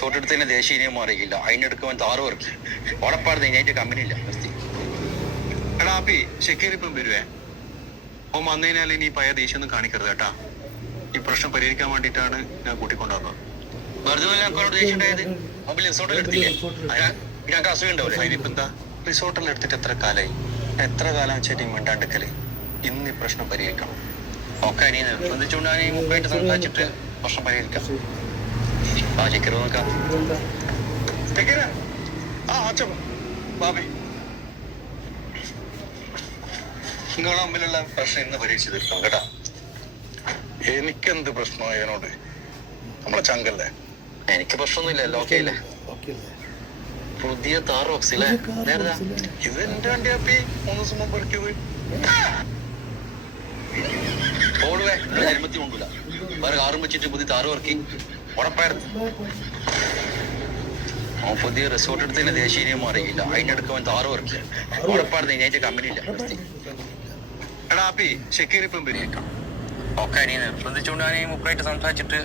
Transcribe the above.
തൊട്ടടുത്തന്നെ ദേശീയ നിയമം അറിയില്ല, അതിനെടുക്കുവാൻ താറ് വർക്ക് ഉറപ്പാട് അതിനായിട്ട് കമ്പനി ഇല്ല. എടാ ആപ്പി ഷെക്കേരിപ്പം വരുവേ. ഓൻ വന്നു കഴിഞ്ഞാൽ ഇനി പഴയ ദേഷ്യമൊന്നും കാണിക്കരുത് കേട്ടാ. ഈ പ്രശ്നം പരിഹരിക്കാൻ വേണ്ടിയിട്ടാണ് ഞാൻ കൂട്ടിക്കൊണ്ടുവന്നത്. വെറുതെ ദേഷ്യം ഉണ്ടായത് മൊബൈൽ റിസോർട്ടിൽ എടുത്തില്ലേ? ഞങ്ങൾക്ക് അസുഖം ഉണ്ടാവില്ലേ? അതിനിപ്പോ എന്താ, റിസോർട്ടിൽ എടുത്തിട്ട് എത്ര കാലായി? എത്ര കാലം വെച്ചിട്ട് മിണ്ടാണ്ടിക്കല്. ഇന്ന് ഈ പ്രശ്നം പരിഹരിക്കണം. ഒക്കെ ഇനി നിർബന്ധിച്ചുകൊണ്ടാണ് ഈ മുമ്പായിട്ട് സംസാരിച്ചിട്ട് പ്രശ്നം പരിഹരിക്കാം. ആ ചെക്കർ നോക്കാം. നിങ്ങൾ തമ്മിലുള്ള പ്രശ്നം ഇന്ന് പരിഹരിച്ചു തീർക്കണം കേട്ടാ. എനിക്കെന്ത് പ്രശ്നമോ ഇതിനോട്? നമ്മളെ ചങ്കല്ലേ. എനിക്ക് പ്രശ്നമൊന്നുമില്ല, ഓക്കെ അല്ലേ? പുതിയ താർ ബോക്സ് അല്ലേ? ഇത് എന്റെ വണ്ടി ആപ്പി 3 ദിവസം മുമ്പ് ഇറക്കിയത്. ഓടുവേ ജന്മത്തി കൊണ്ടൂല. വേറെ കാറും വെച്ചിട്ട് പുതിയ താറ് ഇറക്കി ഉറപ്പായിരുന്നു. പുതിയ റിസോർട്ട് എടുത്തതിന് ദേശീയ നിയമം അറിയില്ല, അതിനെടുക്കുവാൻ താറ് ഇറക്കി ഉറപ്പായിരുന്നു. അതിനായിട്ട് കമ്പനി ഇല്ല. എടാ ആപ്പി ഷെക്കേരിപ്പം പരിഹരിക്കണം. ഒക്കെ ഇനി നിർബന്ധിച്ചുകൊണ്ടാണ് ഈ മുമ്പായിട്ട് സംസാരിച്ചിട്ട്